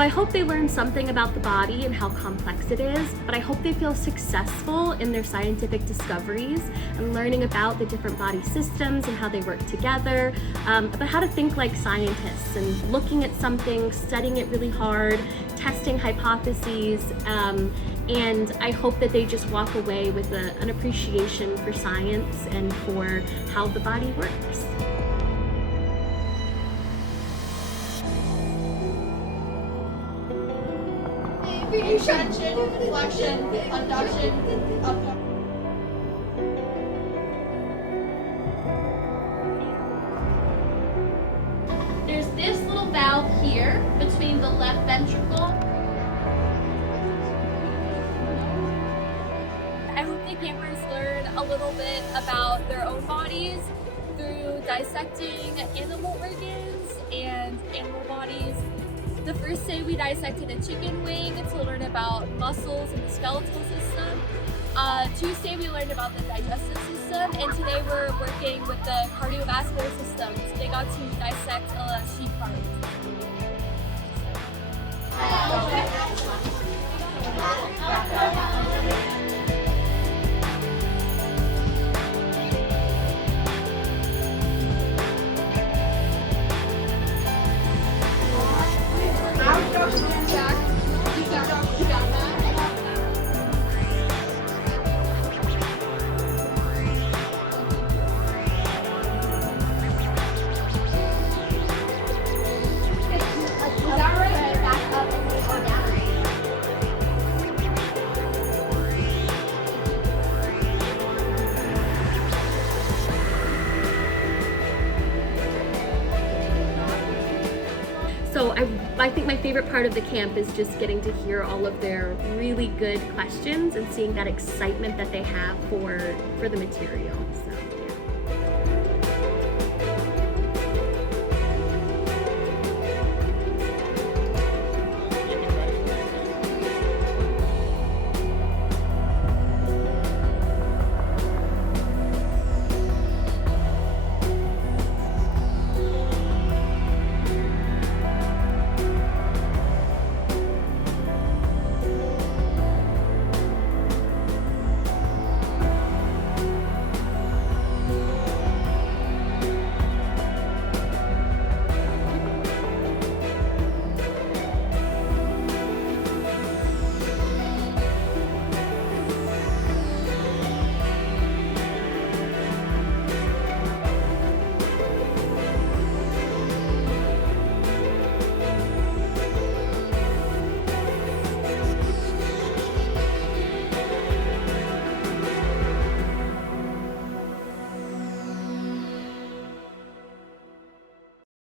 I hope they learn something about the body and how complex it is, but I hope they feel successful in their scientific discoveries and learning about the different body systems and how they work together, about how to think like scientists and looking at something, studying it really hard, testing hypotheses, and I hope that they just walk away with an appreciation for science and for how the body works. Extension, flexion, adduction, abduction. There's this little valve here between the left ventricle. I hope the campers learn a little bit about their own bodies through dissecting animal organs and animal bodies. The first day we dissected a chicken wing to learn about muscles and the skeletal system. Tuesday we learned about the digestive system, and today we're working with the cardiovascular system. So they got to dissect a sheep heart. So I think my favorite part of the camp is just getting to hear all of their really good questions and seeing that excitement that they have for the material. So.